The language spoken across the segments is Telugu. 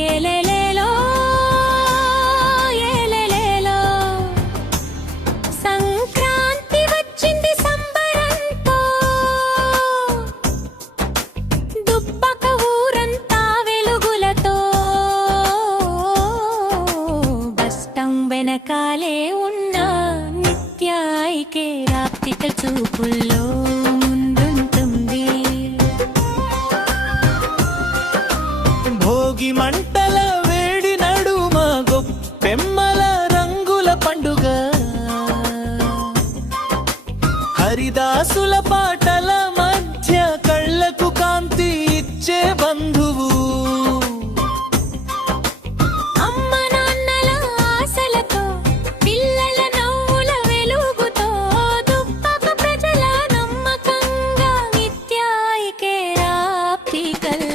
ఏలేలేలో ఏలేలేలో సంక్రాంతి వచ్చింది సంబరంతో దుబ్బక ఊరంతా వెలుగులతో బస్టం వెనకాలే ఉన్న నిత్యాయికే రాప్తిక చూపుల్లో ముందుంటుంది భోగి మంటల వేడి నడుమ గొప్పెమ్మల రంగుల పండుగ హరిదాసుల పాటల మధ్య కళ్ళకు కాంతి ఇచ్చే బంధువు అమ్మ నాన్నల ఆశలతో పిల్లల నవ్వుల వెలుగుతో దుప్పక ప్రజల నమ్మకంగా నిత్యాయికే రాప్తికల్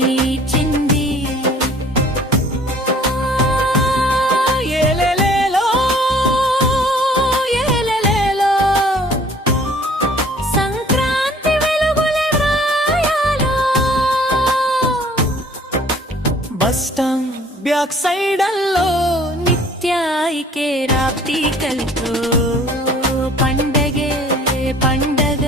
లీచింది ఏలేలేలో ఏలేలేలో సంక్రాంతి వెలుగుల రాయాలో బస్టాండ్ బ్యాక్ సైడల్లో నిత్యాయికే రాప్తికల్తో పండగే పండగ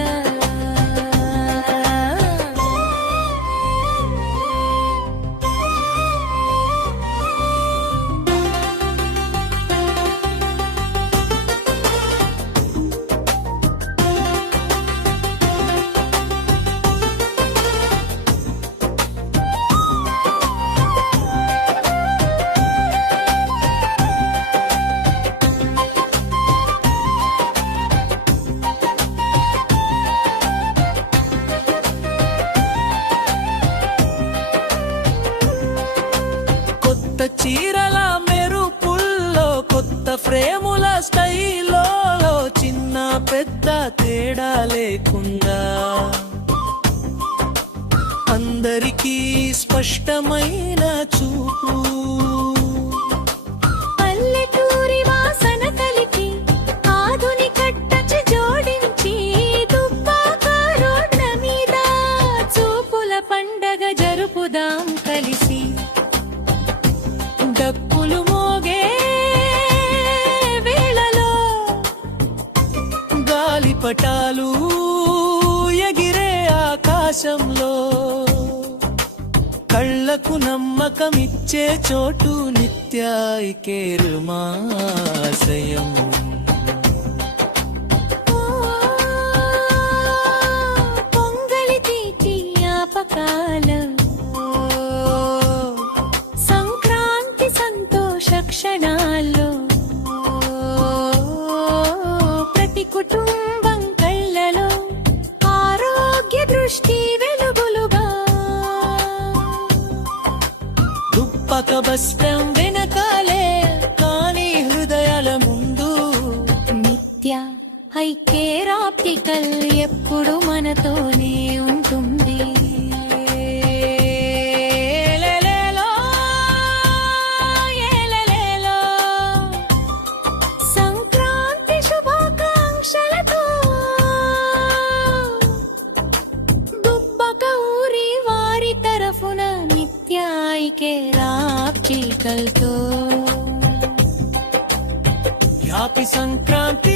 కొత్త చీరల మెరుపుల్లో కొత్త ఫ్రేముల స్టైల్లో చిన్న పెద్ద తేడా లేకుండా అందరికీ స్పష్టమైన చూపు పల్లెటూరి వాసన కలిపి ఆధునిక టచ్ జోడించి దుబ్బాక రోడ్ల మీద చూపుల పండగ జరుపుదాం కలిసి డప్పులు మోగే వేళలో గాలిపటాలు ఎగిరే ఆకాశంలో కళ్ళకు నమ్మకమిచ్చే చోటు నిత్యాయికేరుమాశయం పొంగలి తీటి జ్ఞాపకాలు సంక్రాంతి సంతోష క్షణాల్లో ప్రతి కుటుంబం కళ్ళలో ఆరోగ్య దృష్టి వెలుగులుగా దుప్పక బస్టం వెనకాలే కానీ హృదయాల ముందు నిత్య ఐక్యరాప్టికల్ ఎప్పుడు మనతోనే ఉంటుంది ఏలేలేలో ఏలేలేలో సంక్రాంతి శుభాకాంక్షలతో దుబ్బక ఊరి వారి తరఫున నిత్యాయికేరాప్టికల్తో హ్యాపీ సంక్రాంతి